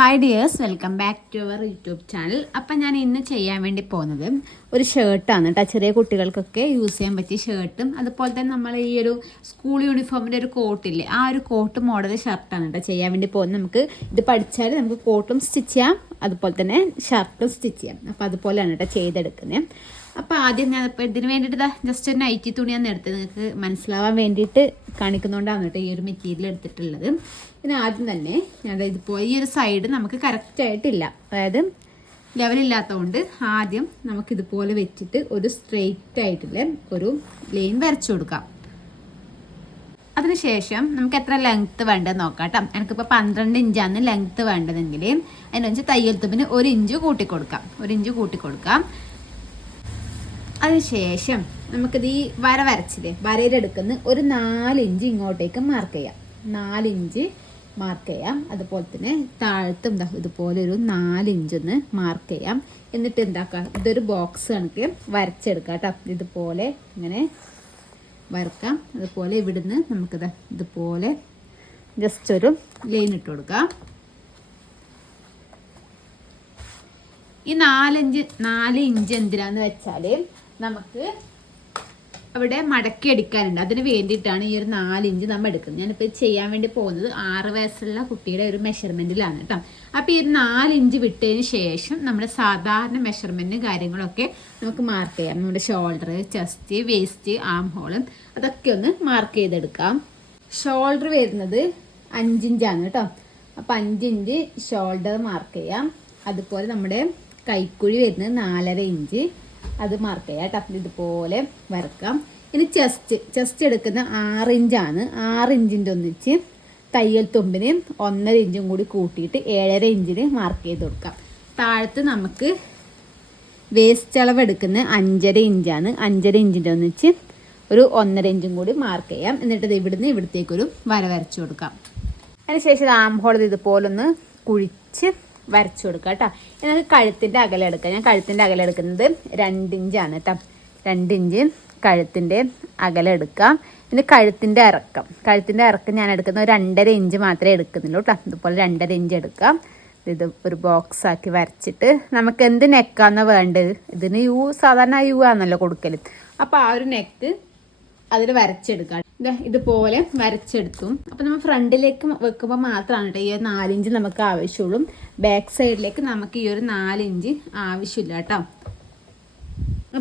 Hi dears, welcome back to our YouTube channel. അപ്പം ഞാൻ ഇന്ന് ചെയ്യാൻ വേണ്ടി പോകുന്നത് ഒരു ഷർട്ടാണ് കേട്ടോ. ചെറിയ കുട്ടികൾക്കൊക്കെ യൂസ് ചെയ്യാൻ പറ്റിയ ഷർട്ടും അതുപോലെ തന്നെ നമ്മൾ ഈ ഒരു സ്കൂൾ യൂണിഫോമിൻ്റെ ഒരു കോട്ടില്ലേ, ആ ഒരു കോട്ട് മോഡൽ ഷർട്ടാണ് കേട്ടോ ചെയ്യാൻ വേണ്ടി പോകുന്നത്. നമുക്ക് ഇത് പഠിച്ചാൽ നമുക്ക് കോട്ടും സ്റ്റിച്ച് ചെയ്യാം, അതുപോലെ തന്നെ ഷർട്ടും സ്റ്റിച്ച് ചെയ്യാം. അപ്പോൾ അതുപോലെയാണ് കേട്ടോ ചെയ്തെടുക്കുന്നത്. അപ്പോൾ ആദ്യം ഞാൻ ഇപ്പോൾ ഇതിന് വേണ്ടിയിട്ട് ജസ്റ്റ് ഒരു നൈറ്റി തുണിയാണ് എടുത്തത്. നിങ്ങൾക്ക് മനസ്സിലാവാൻ വേണ്ടിയിട്ട് കാണിക്കുന്നതുകൊണ്ടാണ് കേട്ടോ ഈ ഒരു മെറ്റീരിയൽ എടുത്തിട്ടുള്ളത്. പിന്നെ ആദ്യം തന്നെ ഞാൻ ഇതിപ്പോൾ ഈ ഒരു സൈഡ് നമുക്ക് കറക്റ്റായിട്ടില്ല, അതായത് ലെവലില്ലാത്തതുകൊണ്ട് ആദ്യം നമുക്കിതുപോലെ വെച്ചിട്ട് ഒരു സ്ട്രെയിറ്റ് ആയിട്ടുള്ള ഒരു ലൈൻ വരച്ചു കൊടുക്കാം. അതിനുശേഷം നമുക്ക് എത്ര ലെങ്ത്ത് വേണ്ടതെന്ന് നോക്കാം കേട്ടോ. എനിക്കിപ്പോൾ 12 ഇഞ്ചാണ് ലെങ്ത്ത് വേണ്ടതെങ്കിൽ അതിനനുസരിച്ച് തയ്യൽ തുമ്പിന് 1 ഇഞ്ച് കൂട്ടിക്കൊടുക്കാം. അതിനുശേഷം നമുക്കിത് ഈ വര വരച്ചില്ലേ, വരയുടെ എടുക്കുന്ന ഒരു 4 ഇഞ്ച് ഇങ്ങോട്ടേക്ക് മാർക്ക് ചെയ്യാം. 4 ഇഞ്ച് മാർക്ക് ചെയ്യാം. അതുപോലെ തന്നെ താഴത്തും ഇതുപോലെ ഒരു 4 ഇഞ്ചൊന്ന് മാർക്ക് ചെയ്യാം. എന്നിട്ട് എന്താക്കാം, ഇതൊരു ബോക്സ് കണക്ക് വരച്ചെടുക്കാം കേട്ടോ. ഇതുപോലെ ഇങ്ങനെ വരക്കാം. അതുപോലെ ഇവിടുന്ന് നമുക്കിത് ഇതുപോലെ ജസ്റ്റ് ഒരു ലൈൻ ഇട്ട് കൊടുക്കാം. ഈ 4 ഇഞ്ച് എന്തിനാന്ന് വെച്ചാൽ നമുക്ക് അവിടെ മടക്കി അടിക്കാനുണ്ട്. അതിന് വേണ്ടിയിട്ടാണ് ഈ ഒരു 4 ഇഞ്ച് നമ്മൾ എടുക്കുന്നത്. ഞാനിപ്പോൾ ചെയ്യാൻ വേണ്ടി പോകുന്നത് 6 വയസ്സുള്ള കുട്ടിയുടെ ഒരു മെഷർമെൻറ്റിലാണ് കേട്ടോ. അപ്പോൾ ഈ ഒരു 4 ഇഞ്ച് വിട്ടതിന് ശേഷം നമ്മുടെ സാധാരണ മെഷർമെൻറ്റും കാര്യങ്ങളൊക്കെ നമുക്ക് മാർക്ക് ചെയ്യാം. നമ്മുടെ ഷോൾഡർ, ചെസ്റ്റ്, വേസ്റ്റ്, ആം ഹോള് അതൊക്കെ ഒന്ന് മാർക്ക് ചെയ്തെടുക്കാം. ഷോൾഡർ വരുന്നത് 5 ഇഞ്ചാണ് കേട്ടോ. അപ്പോൾ 5 ഇഞ്ച് ഷോൾഡർ മാർക്ക് ചെയ്യാം. അതുപോലെ നമ്മുടെ കൈക്കുഴി വരുന്നത് 4.5 ഇഞ്ച്, അത് മാർക്ക് ചെയ്യാം കേട്ടോ. ഇതുപോലെ വരക്കാം. ഇനി ചെസ്റ്റ് എടുക്കുന്ന 6 ഇഞ്ചാണ്. 6 ഇഞ്ചിൻ്റെ ഒന്നിച്ച് തയ്യൽ തുമ്പിന് 1.5 ഇഞ്ചും കൂടി കൂട്ടിയിട്ട് 7.5 ഇഞ്ചിന് മാർക്ക് ചെയ്ത് കൊടുക്കാം. താഴത്ത് നമുക്ക് വേസ്റ്റ് അളവ് എടുക്കുന്ന 5.5 ഇഞ്ചാണ്. 5.5 ഇഞ്ചിൻ്റെ ഒന്നിച്ച് ഒരു 1.5 ഇഞ്ചും കൂടി മാർക്ക് ചെയ്യാം. എന്നിട്ട് ഇവിടുന്ന് ഇവിടത്തേക്കൊരു വര വരച്ചു കൊടുക്കാം. അതിനുശേഷം ആം ഹോൾ ഇതുപോലൊന്ന് കുഴിച്ച് വരച്ചു കൊടുക്കുക കേട്ടോ. നമുക്ക് കഴുത്തിൻ്റെ അകലം എടുക്കാം. ഞാൻ കഴുത്തിൻ്റെ അകലം എടുക്കുന്നത് 2 ഇഞ്ചാണ് കേട്ടോ. 2 ഇഞ്ച് കഴുത്തിൻ്റെ അകലം എടുക്കാം. പിന്നെ കഴുത്തിൻ്റെ ഇറക്കം ഞാൻ എടുക്കുന്നത് ഒരു 2.5 ഇഞ്ച് മാത്രമേ എടുക്കുന്നുള്ളൂ കേട്ടോ. ഇതുപോലെ 2.5 ഇഞ്ച് എടുക്കാം. ഇത് ഒരു ബോക്സ് ആക്കി വരച്ചിട്ട് നമുക്ക് എന്ത് നെക്കാണോ വേണ്ടത്, ഇതിന് സാധാരണ യു ആണല്ലോ കൊടുക്കൽ. അപ്പോൾ ആ ഒരു നെക്ക് അതിൽ വരച്ചെടുക്കാം. ഇതുപോലെ വരച്ചെടുത്തു. അപ്പോൾ നമ്മൾ ഫ്രണ്ടിലേക്ക് വെക്കുമ്പോൾ മാത്രമാണ് കേട്ടോ ഈ 4 ഇഞ്ച് നമുക്ക് ആവശ്യമുള്ളൂ. ബാക്ക് സൈഡിലേക്ക് നമുക്ക് ഈ ഒരു 4 ഇഞ്ച് ആവശ്യമില്ല കേട്ടോ.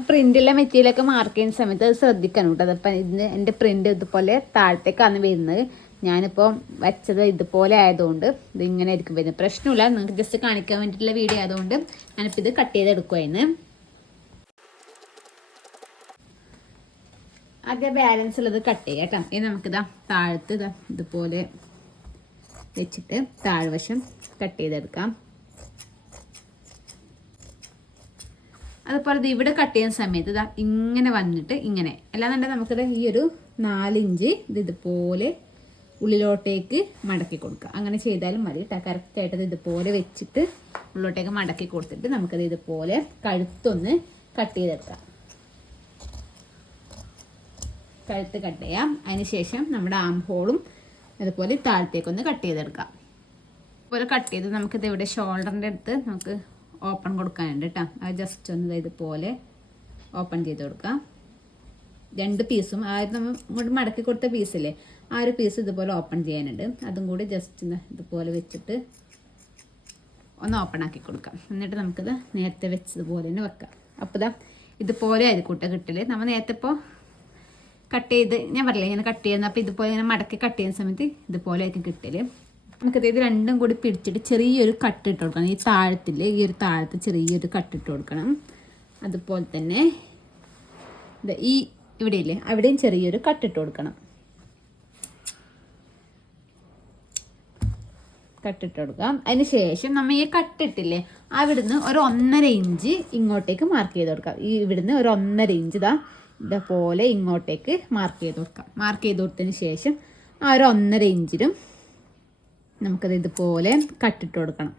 പ്രിൻ്റുള്ള മെറ്റീരിയലൊക്കെ മാർക്ക് ചെയ്യുന്ന സമയത്ത് അത് ശ്രദ്ധിക്കണം കേട്ടോ. അതപ്പം എൻ്റെ പ്രിൻ്റ് ഇതുപോലെ താഴത്തേക്കാണ് വരുന്നത്. ഞാനിപ്പോൾ വെച്ചത് ഇതുപോലെ ആയതുകൊണ്ട് ഇതിങ്ങനെ ആയിരിക്കും വരുന്നത്. പ്രശ്നമില്ല, നിങ്ങൾക്ക് ജസ്റ്റ് കാണിക്കാൻ വേണ്ടിയിട്ടുള്ള വീഡിയോ ആയതുകൊണ്ട് ഞാനിപ്പോൾ ഇത് കട്ട് ചെയ്തെടുക്കുമായിരുന്നു. ആദ്യം ബാലൻസ് ഉള്ളത് കട്ട് ചെയ്യാം കേട്ടോ. ഇനി നമുക്കിതാ താഴത്ത് ഇതുപോലെ വെച്ചിട്ട് താഴ്വശം കട്ട് ചെയ്തെടുക്കാം. അതുപോലെ ഇത് ഇവിടെ കട്ട് ചെയ്യുന്ന സമയത്ത് ഇതാ ഇങ്ങനെ വന്നിട്ട് ഇങ്ങനെ അല്ലാന്നുണ്ടെങ്കിൽ നമുക്കിത് ഈ ഒരു 4 ഇഞ്ച് ഇതുപോലെ ഉള്ളിലോട്ടേക്ക് മടക്കി കൊടുക്കാം. അങ്ങനെ ചെയ്താലും മതി കേട്ടോ. കറക്റ്റായിട്ട് ഇതുപോലെ വെച്ചിട്ട് ഉള്ളിലോട്ടേക്ക് മടക്കി കൊടുത്തിട്ട് നമുക്കത് ഇതുപോലെ കഴുത്തൊന്ന് കട്ട് ചെയ്തെടുക്കാം. കഴുത്ത് കട്ട് ചെയ്യാം. അതിനുശേഷം നമ്മുടെ ആം ഹോളും അതുപോലെ താഴത്തേക്കൊന്ന് കട്ട് ചെയ്തെടുക്കാം. അതുപോലെ കട്ട് ചെയ്ത് നമുക്കിത് ഇവിടെ ഷോൾഡറിൻ്റെ അടുത്ത് നമുക്ക് ഓപ്പൺ കൊടുക്കാനുണ്ട് കേട്ടോ. അത് ജസ്റ്റ് ഒന്ന് ഇതുപോലെ ഓപ്പൺ ചെയ്ത് കൊടുക്കാം. 2 പീസും നമ്മൾ ഇങ്ങോട്ട് മടക്കി കൊടുത്ത പീസില്ലേ, ആ ഒരു പീസ് ഇതുപോലെ ഓപ്പൺ ചെയ്യാനുണ്ട്. അതും കൂടി ജസ്റ്റ് ഇതുപോലെ വെച്ചിട്ട് ഒന്ന് ഓപ്പൺ ആക്കി കൊടുക്കാം. എന്നിട്ട് നമുക്കിത് നേരത്തെ വെച്ചതുപോലെ തന്നെ വെക്കാം. അപ്പോൾ ഇതുപോലെ ആയിരിക്കും കിട്ടല്. നമ്മൾ നേരത്തെ ഇപ്പോൾ കട്ട് ചെയ്ത് ഞാൻ പറയില്ല ഇങ്ങനെ കട്ട് ചെയ്യുന്നത്. അപ്പോൾ ഇതുപോലെ ഇങ്ങനെ മടക്കി കട്ട് ചെയ്യുന്ന സമയത്ത് ഇതുപോലെ ആയിരിക്കും കിട്ടല്. നമുക്കിത് ഇത് രണ്ടും കൂടി പിടിച്ചിട്ട് ചെറിയൊരു കട്ട് ഇട്ട് കൊടുക്കണം. ഈ താഴത്തിൽ ഈ ഒരു താഴത്ത് ചെറിയൊരു കട്ട് ഇട്ട് കൊടുക്കണം. അതുപോലെ തന്നെ ഈ ഇവിടെയില്ലേ, അവിടെയും ചെറിയൊരു കട്ട് ഇട്ട് കൊടുക്കണം. കട്ടിട്ട് കൊടുക്കാം. അതിന് ശേഷം നമ്മൾ ഈ കട്ടിട്ടില്ലേ അവിടുന്ന് ഒരു 1.5 ഇഞ്ച് ഇങ്ങോട്ടേക്ക് മാർക്ക് ചെയ്ത് കൊടുക്കാം. ഈ ഇവിടുന്ന് ഒരു 1.5 ഇഞ്ച് ഇതുപോലെ ഇങ്ങോട്ടേക്ക് മാർക്ക് ചെയ്ത് കൊടുക്കാം. മാർക്ക് ചെയ്ത് കൊടുത്തതിന് ശേഷം ആ ഒരു 1.5 ഇഞ്ചിലും നമുക്കത് ഇതുപോലെ കട്ടിട്ട് കൊടുക്കണം.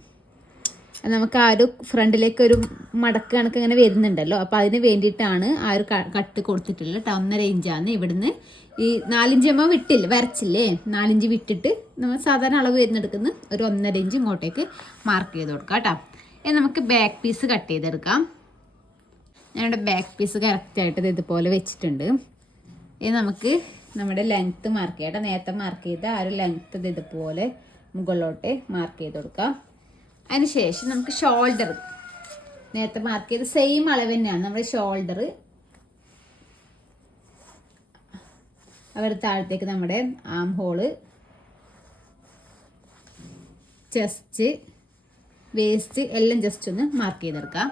നമുക്ക് ആ ഒരു ഫ്രണ്ടിലേക്ക് ഒരു മടക്ക് കണക്ക് ഇങ്ങനെ വരുന്നുണ്ടല്ലോ. അപ്പോൾ അതിന് വേണ്ടിയിട്ടാണ് ആ ഒരു കട്ട് കൊടുത്തിട്ടുള്ളത് കേട്ടോ. 1.5 ഇഞ്ചാണ് ഇവിടുന്ന്. ഈ 4 ഇഞ്ച് നമ്മൾ വിട്ടില്ല, വരച്ചില്ലേ, 4 ഇഞ്ച് വിട്ടിട്ട് നമ്മൾ സാധാരണ അളവ് വരുന്നെടുക്കുന്ന ഒരു 1.5 ഇഞ്ച് ഇങ്ങോട്ടേക്ക് മാർക്ക് ചെയ്ത് കൊടുക്കാം കേട്ടോ. ഇനി നമുക്ക് ബാക്ക് പീസ് കട്ട് ചെയ്തെടുക്കാം. ഞാനിവിടെ ബാക്ക് പീസ് കറക്റ്റായിട്ട് ഇതുപോലെ വെച്ചിട്ടുണ്ട്. ഇനി നമുക്ക് നമ്മുടെ ലെങ്ത്ത് മാർക്ക് ചെയ്യാം കേട്ടോ. നേരത്തെ മാർക്ക് ചെയ്ത ആ ഒരു ലെങ്ത്ത് ഇതുപോലെ മുകളിലോട്ട് മാർക്ക് ചെയ്ത് കൊടുക്കാം. അതിന് ശേഷം നമുക്ക് ഷോൾഡർ നേരത്തെ മാർക്ക് ചെയ്ത് സെയിം അളവ് തന്നെയാണ്. നമ്മുടെ ഷോൾഡർ അവർ താഴത്തേക്ക് നമ്മുടെ ആം ഹോള്, ചെസ്റ്റ്, വേസ്റ്റ് എല്ലാം ജസ്റ്റ് ഒന്ന് മാർക്ക് ചെയ്തെടുക്കാം.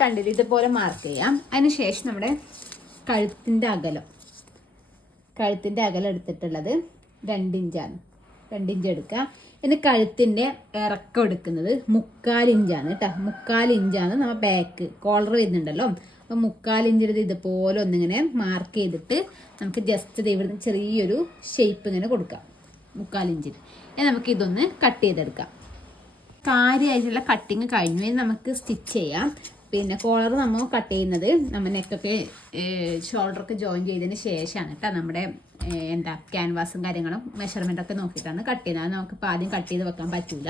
കണ്ടില്ല, ഇതുപോലെ മാർക്ക് ചെയ്യാം. അതിന് ശേഷം നമ്മുടെ കഴുത്തിൻ്റെ അകലം എടുത്തിട്ടുള്ളത് 2 ഇഞ്ചാണ്. 2 ഇഞ്ച് എടുക്കുക. ഇനി കഴുത്തിൻ്റെ ഇറക്കം എടുക്കുന്നത് 3/4 ഇഞ്ചാണ് കേട്ടോ. 3/4 ഇഞ്ചാണ് നമ്മൾ ബാക്ക് കോളർ വരുന്നുണ്ടല്ലോ. അപ്പോൾ 3/4 ഇഞ്ചിൻ്റെ ഇതുപോലെ ഒന്നിങ്ങനെ മാർക്ക് ചെയ്തിട്ട് നമുക്ക് ജസ്റ്റ് ഇവിടുന്ന് ചെറിയൊരു ഷേപ്പ് ഇങ്ങനെ കൊടുക്കാം 3/4 ഇഞ്ചിന്. ഇനി നമുക്ക് ഇതൊന്ന് കട്ട് ചെയ്തെടുക്കാം. കാര്യമായിട്ടുള്ള കട്ടിങ് കഴിഞ്ഞു. ഇനി നമുക്ക് സ്റ്റിച്ച് ചെയ്യാം. പിന്നെ കോളർ നമ്മൾ കട്ട് ചെയ്യുന്നത് നമ്മൾ നെക്കൊക്കെ ഷോൾഡറൊക്കെ ജോയിൻ ചെയ്തതിന് ശേഷമാണ് കേട്ടോ. നമ്മുടെ ക്യാൻവാസും കാര്യങ്ങളും മെഷർമെൻറ്റൊക്കെ നോക്കിയിട്ടാണ് കട്ട് ചെയ്യുന്നത്. അത് നമുക്കിപ്പോൾ ആദ്യം കട്ട് ചെയ്ത് വെക്കാൻ പറ്റില്ല.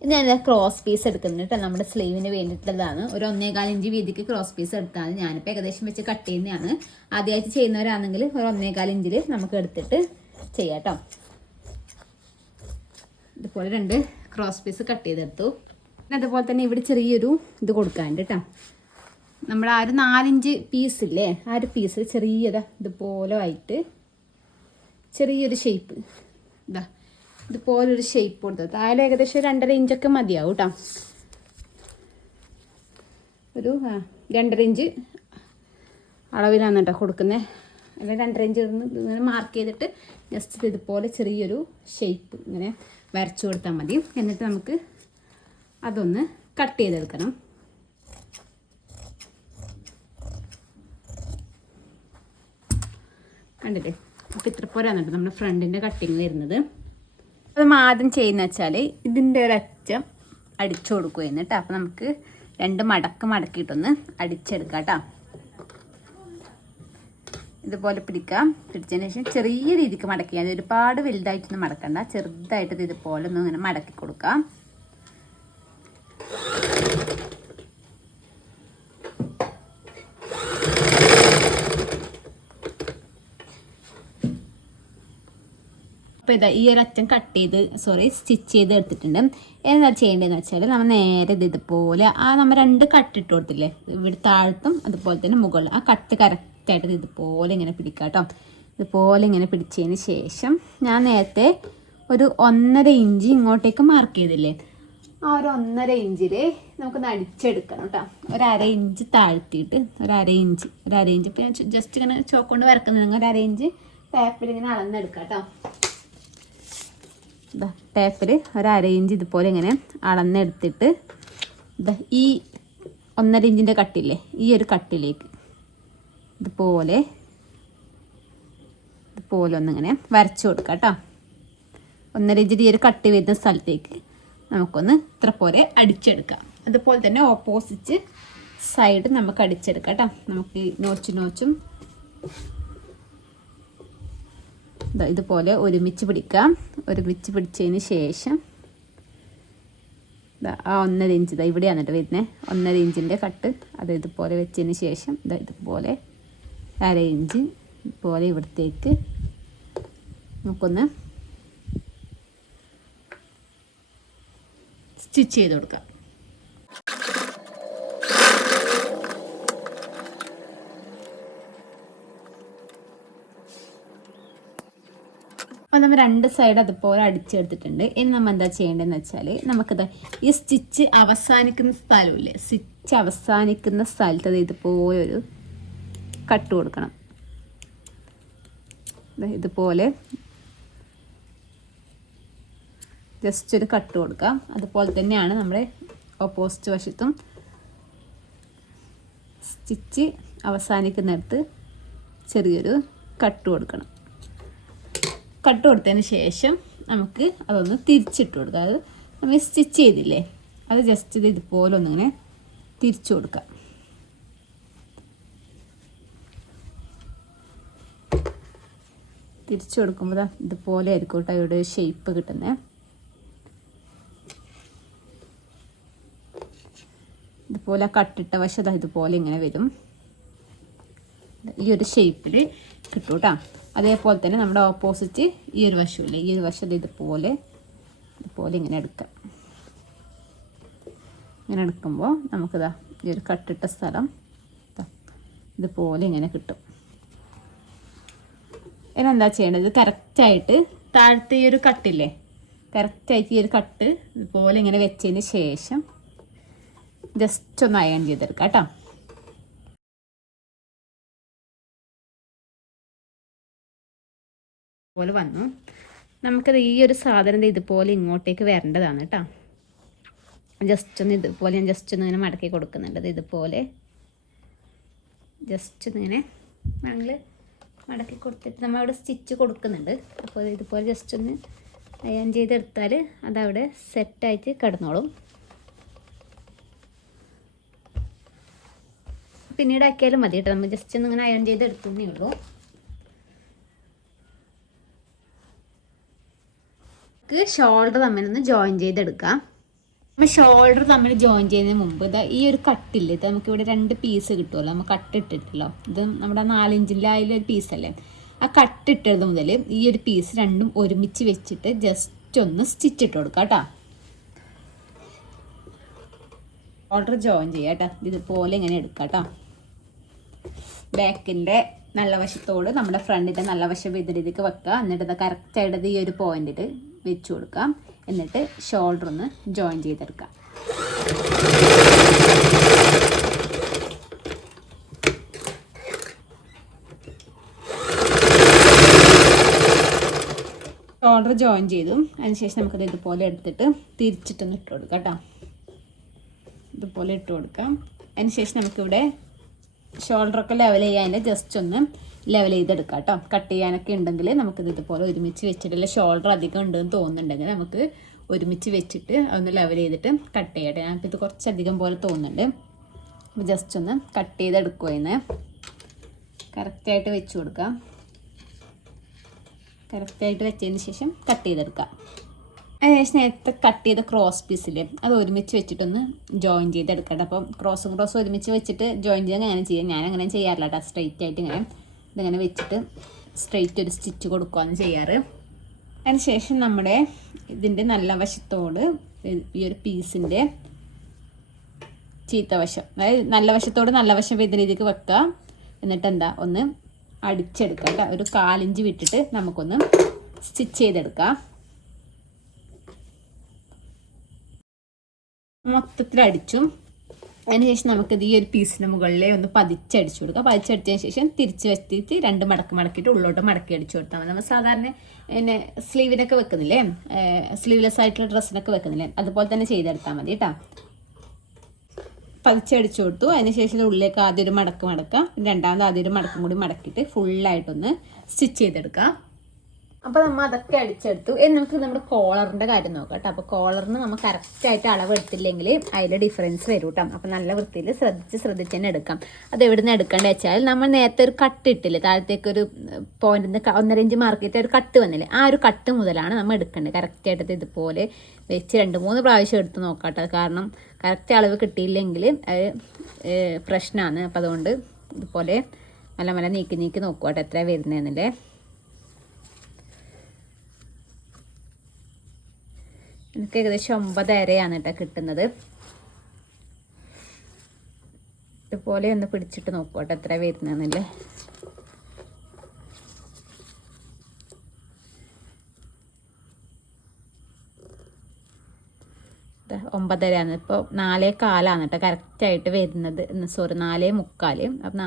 ഇത് ഞാൻ ക്രോസ് പീസ് എടുക്കുന്നുണ്ട് കേട്ടോ. നമ്മുടെ സ്ലീവിന് വേണ്ടിയിട്ടുള്ളതാണ്. ഒരു 1.25 ഇഞ്ച് വീതിക്ക് ക്രോസ് പീസ് എടുത്താണ്. ഞാനിപ്പോൾ ഏകദേശം വെച്ച് കട്ട് ചെയ്യുന്നതാണ്. ആദ്യമായിട്ട് ചെയ്യുന്നവരാണെങ്കിൽ ഒരു 1.25 ഇഞ്ചിൽ നമുക്ക് എടുത്തിട്ട് ചെയ്യാം കേട്ടോ. ഇതുപോലെ 2 ക്രോസ് പീസ് കട്ട് ചെയ്തെടുത്തു. പിന്നെ അതുപോലെ തന്നെ ഇവിടെ ചെറിയൊരു ഇത് കൊടുക്കാനുണ്ട് കേട്ടോ. നമ്മൾ ആ ഒരു 4 ഇഞ്ച് പീസില്ലേ, ആ ഒരു പീസ് ഇതുപോലെ ആയിട്ട് ചെറിയൊരു ഷേപ്പ് ഇതുപോലൊരു ഷേപ്പ് കൊടുത്തത്. താഴെ ഏകദേശം 2.5 ഇഞ്ചൊക്കെ മതിയാവും കേട്ടോ. ഒരു 2.5 ഇഞ്ച് അളവിലാണ് കേട്ടോ കൊടുക്കുന്നത്. അല്ലെങ്കിൽ 2.5 ഇഞ്ച് ഇങ്ങനെ മാർക്ക് ചെയ്തിട്ട് ജസ്റ്റ് ഇതുപോലെ ചെറിയൊരു ഷേപ്പ് ഇങ്ങനെ വരച്ചു കൊടുത്താൽ മതി. എന്നിട്ട് നമുക്ക് അതൊന്ന് കട്ട് ചെയ്തെടുക്കണം. കണ്ടില്ലേ? അപ്പോൾ ഇത്ര പോരാണ് കേട്ടോ നമ്മുടെ ഫ്രണ്ടിൻ്റെ കട്ടിങ് വരുന്നത്. അത് ആദ്യം ചെയ്യുന്ന വെച്ചാൽ ഇതിൻ്റെ ഒരറ്റം അടിച്ചു കൊടുക്കുകയെന്ന് കേട്ടോ. അപ്പോൾ നമുക്ക് 2 മടക്കിയിട്ടൊന്ന് അടിച്ചെടുക്കാം കേട്ടോ. ഇതുപോലെ പിടിക്കാം. പിടിച്ചതിന് ശേഷം ചെറിയ രീതിക്ക് മടക്കി, അത് ഒരുപാട് വലുതായിട്ടൊന്നും മടക്കണ്ട, ചെറുതായിട്ട് ഇതുപോലെ ഒന്ന് ഇങ്ങനെ മടക്കി കൊടുക്കാം. അപ്പോൾ ഇതാ ഈ ഒരു അറ്റം സ്റ്റിച്ച് ചെയ്ത് എടുത്തിട്ടുണ്ട്. എന്താ ചെയ്യേണ്ടതെന്ന് വെച്ചാൽ നമ്മൾ നേരെ ഇതുപോലെ നമ്മൾ 2 കട്ടിട്ട് കൊടുത്തില്ലേ, ഇവിടെ താഴത്തും അതുപോലെ തന്നെ മുകളിൽ ആ കട്ട് കറക്റ്റായിട്ട് ഇതുപോലെ ഇങ്ങനെ പിടിക്കാം കേട്ടോ. ഇതുപോലെ ഇങ്ങനെ പിടിച്ചതിന് ശേഷം ഞാൻ നേരത്തെ ഒരു 1.5 ഇഞ്ച് ഇങ്ങോട്ടേക്ക് മാർക്ക് ചെയ്തില്ലേ, ആ ഒരു 1.5 ഇഞ്ചിൽ നമുക്കൊന്ന് അടിച്ചെടുക്കണം കേട്ടോ. 1/2 ഇഞ്ച് താഴ്ത്തിയിട്ട് 1/2 ഇഞ്ച് ഇപ്പം ജസ്റ്റ് ഇങ്ങനെ ചോക്ക് കൊണ്ട് വരക്കുന്നത് 1/2 ഇഞ്ച് ടേപ്പിൽ ഇങ്ങനെ അളന്നെടുക്കാം കേട്ടോ. ടേപ്പിൽ 1/2 ഇഞ്ച് ഇതുപോലെ ഇങ്ങനെ അളന്നെടുത്തിട്ട് ഈ 1.5 ഇഞ്ചിൻ്റെ കട്ടില്ലേ, ഈ ഒരു കട്ടിലേക്ക് ഇതുപോലെ ഒന്നിങ്ങനെ വരച്ചു കൊടുക്കാം കേട്ടോ. 1.5 ഇഞ്ചിൻ്റെ ഈ ഒരു കട്ടി വരുന്ന സ്ഥലത്തേക്ക് നമുക്കൊന്ന് ഇത്ര പോലെ അടിച്ചെടുക്കാം. അതുപോലെ തന്നെ ഓപ്പോസിറ്റ് സൈഡ് നമുക്ക് അടിച്ചെടുക്കാം കേട്ടോ. നമുക്ക് നോച്ചും ഇതുപോലെ ഒരുമിച്ച് പിടിക്കാം. ഒരുമിച്ച് പിടിച്ചതിന് ശേഷം ആ 1.5 ഇഞ്ച് ഇവിടെ വന്നിട്ട് വരുന്നത് 1.5 ഇഞ്ചിൻ്റെ കട്ട് അത് ഇതുപോലെ വെച്ചതിന് ശേഷം ഇതുപോലെ 1/2 ഇഞ്ച് ഇതുപോലെ ഇവിടത്തേക്ക് നമുക്കൊന്ന് സ്റ്റിച്ച് ചെയ്ത് കൊടുക്കാം. അപ്പോൾ നമ്മൾ 2 സൈഡ് അതുപോലെ അടിച്ചെടുത്തിട്ടുണ്ട്. ഇനി നമ്മൾ എന്താ ചെയ്യേണ്ടതെന്ന് വെച്ചാൽ നമുക്കത് ഈ സ്റ്റിച്ച് അവസാനിക്കുന്ന സ്ഥലമില്ലേ, സ്റ്റിച്ച് അവസാനിക്കുന്ന സ്ഥലത്ത് ഇതുപോലെ ഒരു കട്ട് കൊടുക്കണം. ഇതുപോലെ ജസ്റ്റ് ഒരു കട്ട് കൊടുക്കാം. അതുപോലെ തന്നെയാണ് നമ്മുടെ ഓപ്പോസിറ്റ് വശത്തും സ്റ്റിച്ച് അവസാനിക്കുന്നിടത്ത് ചെറിയൊരു കട്ട് കൊടുക്കണം. കട്ട് കൊടുത്തതിന് ശേഷം നമുക്ക് അതൊന്ന് തിരിച്ചിട്ട് കൊടുക്കാം. അത് നമ്മൾ സ്റ്റിച്ച് ചെയ്തില്ലേ അത് ജസ്റ്റ് ഇത് ഇതുപോലെ ഒന്നിങ്ങനെ തിരിച്ചു കൊടുക്കാം. തിരിച്ചു കൊടുക്കുമ്പോൾ ഇതുപോലെ ആയിരിക്കും കേട്ടോ ഇവിടെ ഷേപ്പ് കിട്ടുന്നത്. ഇതുപോലെ കട്ടിട്ട വശം ഇതുപോലെ ഇങ്ങനെ വരും. ഈ ഒരു ഷേപ്പിൽ കിട്ടും കേട്ടോ. അതേപോലെ തന്നെ നമ്മുടെ ഓപ്പോസിറ്റ് ഈ ഒരു വശമില്ലേ, ഈ ഒരു വശം ഇതുപോലെ ഇങ്ങനെ എടുക്കാം. ഇങ്ങനെ എടുക്കുമ്പോൾ നമുക്കിതാ ഈ ഒരു കട്ടിട്ട സ്ഥലം ഇതുപോലെ ഇങ്ങനെ കിട്ടും. ഇനെന്താ ചെയ്യേണ്ടത്, കറക്റ്റായിട്ട് താഴത്തെ ഈ ഒരു കട്ടില്ലേ, കറക്റ്റായിട്ട് ഈ ഒരു കട്ട് ഇതുപോലെ ഇങ്ങനെ വെച്ചതിന് ശേഷം ജസ്റ്റ് ഒന്ന് അയൺ ചെയ്തെടുക്കാം കേട്ടോ. പോലെ വന്നു. നമുക്കത് ഈ ഒരു സാധനം ഇതുപോലെ ഇങ്ങോട്ടേക്ക് വരേണ്ടതാണ് കേട്ടോ. ജസ്റ്റ് ഒന്ന് ഇതുപോലെ ഞാൻ ജസ്റ്റ് ഒന്ന് ഇങ്ങനെ മടക്കി കൊടുക്കുന്നുണ്ട്. ഇതുപോലെ ജസ്റ്റ് ഒന്നിങ്ങനെ ഞങ്ങൾ മടക്കി കൊടുത്തിട്ട് നമ്മൾ അവിടെ സ്റ്റിച്ച് കൊടുക്കുന്നുണ്ട്. അപ്പോൾ ഇതുപോലെ ജസ്റ്റ് ഒന്ന് അയൺ ചെയ്തെടുത്താൽ അതവിടെ സെറ്റായിട്ട് കിടന്നോളും. പിന്നീട് ആക്കിയാലും മതി കേട്ടോ. നമ്മൾ ജസ്റ്റ് ഒന്ന് ഇങ്ങനെ അയൺ ചെയ്തെടുക്കുന്നേ ഉള്ളൂ. ഷോൾഡർ തമ്മിലൊന്ന് ജോയിൻ ചെയ്തെടുക്കാം. നമ്മൾ ഷോൾഡർ തമ്മിൽ ജോയിൻ ചെയ്യുന്നതിന് മുമ്പ് ഈ ഒരു കട്ടില്ല, ഇത് നമുക്കിവിടെ 2 പീസ് കിട്ടുമല്ലോ. നമ്മൾ കട്ടിട്ടിട്ടല്ലോ, ഇത് നമ്മുടെ 4 ഇഞ്ചിൻ്റെ അതിലൊരു പീസല്ലേ. ആ കട്ടിട്ടത് മുതൽ ഈ ഒരു പീസ് രണ്ടും ഒരുമിച്ച് വെച്ചിട്ട് ജസ്റ്റ് ഒന്ന് സ്റ്റിച്ച് ഇട്ട് കൊടുക്കാം കേട്ടോ. ഷോൾഡർ ജോയിൻ ചെയ്യാം കേട്ടോ. ഇതുപോലെ ഇങ്ങനെ എടുക്കാം കേട്ടോ. ബാക്കിൻ്റെ നല്ല വശത്തോട് നമ്മുടെ ഫ്രണ്ടിൻ്റെ നല്ല വശം ഇതിലേക്ക് വെക്കുക. എന്നിട്ട് ഇത് കറക്റ്റായിട്ട് ഈ ഒരു പോയിന്റിൽ വെച്ച് കൊടുക്കാം. എന്നിട്ട് ഷോൾഡർ ഒന്ന് ജോയിൻ ചെയ്തെടുക്കാം. ഷോൾഡർ ജോയിൻ ചെയ്തു. അതിനുശേഷം നമുക്കത് ഇതുപോലെ എടുത്തിട്ട് തിരിച്ചിട്ടൊന്ന് ഇട്ട് കൊടുക്കാം കേട്ടോ. ഇതുപോലെ ഇട്ട് കൊടുക്കാം. അതിനുശേഷം നമുക്കിവിടെ ഷോൾഡറൊക്കെ ലെവൽ ചെയ്യാൻ ജസ്റ്റ് ഒന്ന് ലെവൽ ചെയ്തെടുക്കാം കേട്ടോ. കട്ട് ചെയ്യാനൊക്കെ ഉണ്ടെങ്കിൽ നമുക്കിത് ഇതുപോലെ ഒരുമിച്ച് വെച്ചിട്ടില്ല, ഷോൾഡർ അധികം ഉണ്ടെന്ന് തോന്നുന്നുണ്ടെങ്കിൽ നമുക്ക് ഒരുമിച്ച് വെച്ചിട്ട് അതൊന്ന് ലെവൽ ചെയ്തിട്ട് കട്ട് ചെയ്യട്ടെ. ഞങ്ങൾക്ക് ഇത് കുറച്ചധികം പോലെ തോന്നുന്നുണ്ട്. അപ്പോൾ ജസ്റ്റ് ഒന്ന് കട്ട് ചെയ്തെടുക്കുമെന്ന് കറക്റ്റായിട്ട് വെച്ച് കൊടുക്കാം. കറക്റ്റായിട്ട് വെച്ചതിന് ശേഷം കട്ട് ചെയ്തെടുക്കാം. അതിനുശേഷം നേരത്തെ കട്ട് ചെയ്ത ക്രോസ് പീസിൽ അത് ഒരുമിച്ച് വെച്ചിട്ടൊന്ന് ജോയിൻ ചെയ്തെടുക്കട്ടെ. അപ്പം ക്രോസും ഒരുമിച്ച് വെച്ചിട്ട് ജോയിൻ ചെയ്യാൻ അങ്ങനെ ചെയ്യാം. ഞാൻ അങ്ങനെ ചെയ്യാറില്ല കേട്ടോ. സ്ട്രെയിറ്റ് ആയിട്ട് ഇങ്ങനെ ഇതിങ്ങനെ വെച്ചിട്ട് സ്ട്രെയിറ്റ് ഒരു സ്റ്റിച്ച് കൊടുക്കുകയാണ് ചെയ്യാറ്. അതിനുശേഷം നമ്മുടെ ഇതിൻ്റെ നല്ല വശത്തോട് ഈ ഒരു പീസിൻ്റെ ചീത്ത വശം, അതായത് നല്ല വശത്തോട് നല്ല വശം ഇതിന് രീതിക്ക് വെക്കുക. എന്നിട്ട് എന്താ ഒന്ന് അടിച്ചെടുക്കുക കേട്ടോ. ഒരു 1/4 ഇഞ്ച് വിട്ടിട്ട് നമുക്കൊന്ന് സ്റ്റിച്ച് ചെയ്തെടുക്കാം. മൊത്തത്തിൽ അടിച്ചു. അതിനുശേഷം നമുക്കിത് ഈ ഒരു പീസിന് മുകളിലേ ഒന്ന് പതിച്ചടിച്ചു കൊടുക്കാം. പതിച്ചടിച്ചതിന് ശേഷം തിരിച്ച് വെച്ചിട്ട് 2 മടക്കിയിട്ട് ഉള്ളോട്ട് മടക്കി അടിച്ചു കൊടുത്താൽ മതി. നമ്മൾ സാധാരണ പിന്നെ സ്ലീവിനൊക്കെ വെക്കുന്നില്ലേ, സ്ലീവ്ലെസ് ആയിട്ടുള്ള ഡ്രസ്സിനൊക്കെ വെക്കുന്നില്ലേ, അതുപോലെ തന്നെ ചെയ്തെടുത്താൽ മതി കേട്ടോ. പതിച്ചടിച്ചു കൊടുത്തു. അതിനുശേഷം ഉള്ളിലേക്ക് ആദ്യം ഒരു മടക്കാം, രണ്ടാമത് ആദ്യം ഒരു മടക്കും കൂടി മടക്കിയിട്ട് ഫുള്ളായിട്ടൊന്ന് സ്റ്റിച്ച് ചെയ്തെടുക്കാം. അപ്പോൾ നമ്മൾ അതൊക്കെ അടിച്ചെടുത്തു. നമുക്ക് നമ്മുടെ കോളറിൻ്റെ കാര്യം നോക്കാം കേട്ടോ. അപ്പോൾ കോളറിന് നമ്മൾ കറക്റ്റായിട്ട് അളവ് എടുത്തില്ലെങ്കിൽ അതിൽ ഡിഫറൻസ് വരും കേട്ടോ. അപ്പോൾ നല്ല വൃത്തിയിൽ ശ്രദ്ധിച്ച് തന്നെ എടുക്കാം. അത് എവിടെ നിന്ന് എടുക്കേണ്ടത് വെച്ചാൽ നമ്മൾ നേരത്തെ ഒരു കട്ട് ഇട്ടില്ലേ, താഴത്തേക്ക് ഒരു പോയിന്റിൽ 1.5 ഇഞ്ച് മാർക്ക് ചെയ്തിട്ട് ഒരു കട്ട് വന്നില്ലേ, ആ ഒരു കട്ട് മുതലാണ് നമ്മൾ എടുക്കേണ്ടത്. കറക്റ്റായിട്ട് ഇതുപോലെ വെച്ച് 2-3 പ്രാവശ്യം എടുത്ത് നോക്കാം കേട്ടോ. കാരണം കറക്റ്റ് അളവ് കിട്ടിയില്ലെങ്കിൽ അത് പ്രശ്നമാണ്. അപ്പോൾ അതുകൊണ്ട് ഇതുപോലെ നല്ല നീക്കി നോക്കുക കേട്ടോ എത്ര വരുന്നതെന്നില്ലേ. എനിക്ക് ഏകദേശം 9.5 കേട്ടോ കിട്ടുന്നത്. ഇതുപോലെ ഒന്ന് പിടിച്ചിട്ട് നോക്കട്ടെ എത്ര വരുന്നതെന്നല്ലേ. 9.5 ഇപ്പോൾ 4.4 കേട്ടോ കറക്റ്റായിട്ട് വരുന്നത്. സോറി 4.75. അപ്പം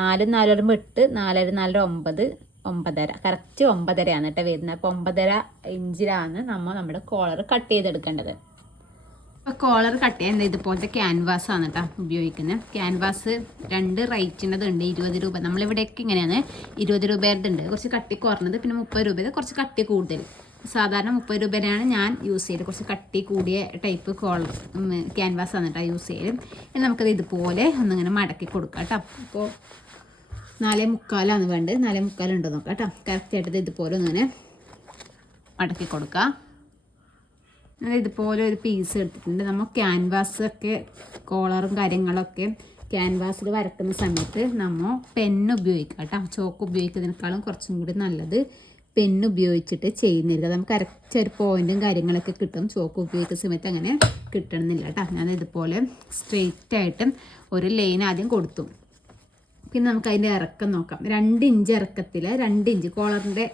4 4 8 4 4 9 കറക്റ്റ് 9.5 കേട്ടോ വരുന്നത്. അപ്പോൾ 9.5 ഇഞ്ചിലാണ് നമ്മുടെ കോളർ കട്ട് ചെയ്തെടുക്കേണ്ടത്. അപ്പോൾ കോളർ കട്ട് ചെയ്യാൻ ഇതുപോലത്തെ ക്യാൻവാസാണ് കേട്ടോ ഉപയോഗിക്കുന്നത്. ക്യാൻവാസ് 2 റേറ്റിൻ്റെതുണ്ട്. 20 രൂപ. നമ്മളിവിടെയൊക്കെ ഇങ്ങനെയാണ് 20 രൂപയുടെ ഉണ്ട്, കുറച്ച് കട്ടി കുറഞ്ഞത്, പിന്നെ 30 രൂപയുടെ കുറച്ച് കട്ടി കൂടുതൽ. സാധാരണ 30 രൂപയാണ് ഞാൻ യൂസ് ചെയ്ത്. കുറച്ച് കട്ടി കൂടിയ ടൈപ്പ് ക്യാൻവാസ് വന്നിട്ടാണ് യൂസ് ചെയ്ത്. ഇനി നമുക്കത് ഇതുപോലെ ഒന്നിങ്ങനെ മടക്കി കൊടുക്കാം കേട്ടോ. അപ്പോൾ 4.25 വേണ്ടത്. 4.25 ഉണ്ടോ നോക്കാം കേട്ടോ. കറക്റ്റായിട്ട് ഇതുപോലെ ഒന്നിങ്ങനെ മടക്കി കൊടുക്കാം. ഇതുപോലെ ഒരു പീസ് എടുത്തിട്ടുണ്ട്. നമ്മൾ ക്യാൻവാസൊക്കെ കോളറും കാര്യങ്ങളൊക്കെ ക്യാൻവാസിൽ വരക്കുന്ന സമയത്ത് നമ്മൾ പെന്ന് ഉപയോഗിക്കുക കേട്ടോ. ചോക്ക് ഉപയോഗിക്കുന്നതിനേക്കാളും കുറച്ചും കൂടി നല്ലത് പെന്ന് ഉപയോഗിച്ചിട്ട് ചെയ്യുന്നില്ല. നമുക്ക് അരച്ചൊരു പോയിൻറ്റും കാര്യങ്ങളൊക്കെ കിട്ടും. ചോക്ക് ഉപയോഗിക്കുന്ന സമയത്ത് അങ്ങനെ കിട്ടണമെന്നില്ല കേട്ടോ. ഞാൻ ഇതുപോലെ സ്ട്രെയിറ്റ് ആയിട്ട് ഒരു ലൈൻ ആദ്യം കൊടുത്തു. പിന്നെ നമുക്ക് അതിൻ്റെ ഇറക്കം നോക്കാം. 2 ഇഞ്ച് ഇറക്കത്തിൽ 2 ഇഞ്ച് കോളറിൻ്റെ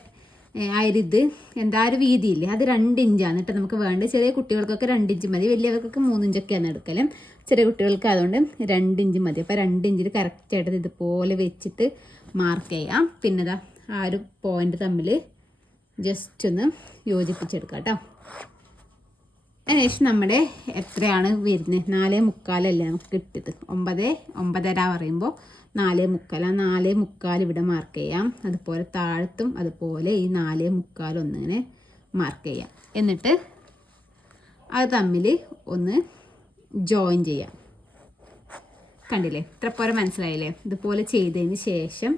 ഇത് എന്താ ഒരു വീതിയില്ലേ, അത് 2 ഇഞ്ചാണ് കേട്ടോ നമുക്ക് വേണ്ടത്. ചെറിയ കുട്ടികൾക്കൊക്കെ 2 ഇഞ്ച് മതി, വലിയവർക്കൊക്കെ 3 ഇഞ്ചൊക്കെയാണ് എടുക്കലും. ചെറിയ കുട്ടികൾക്ക് അതുകൊണ്ട് 2 ഇഞ്ച് മതി. അപ്പോൾ 2 ഇഞ്ചിൽ കറക്റ്റായിട്ട് ഇതുപോലെ വെച്ചിട്ട് മാർക്ക് ചെയ്യാം. പിന്നെ ഇതാ ആ ഒരു പോയിൻ്റ് തമ്മിൽ ജസ്റ്റ് ഒന്ന് യോജിപ്പിച്ചെടുക്കാം കേട്ടോ. അതിനുശേഷം നമ്മുടെ എത്രയാണ് വരുന്നത്, 4.25 നമുക്ക് കിട്ടിയത്. 9.5 പറയുമ്പോൾ 4.25. ആ 4.25 ഇവിടെ മാർക്ക് ചെയ്യാം. അതുപോലെ താഴത്തും അതുപോലെ ഈ 4.25 ഒന്നിങ്ങനെ മാർക്ക് ചെയ്യാം. എന്നിട്ട് അത് തമ്മിൽ ഒന്ന് ജോയിൻ ചെയ്യാം. കണ്ടില്ലേ, ഇത്ര പോലെ മനസ്സിലായില്ലേ? ഇതുപോലെ ചെയ്തതിന് ശേഷം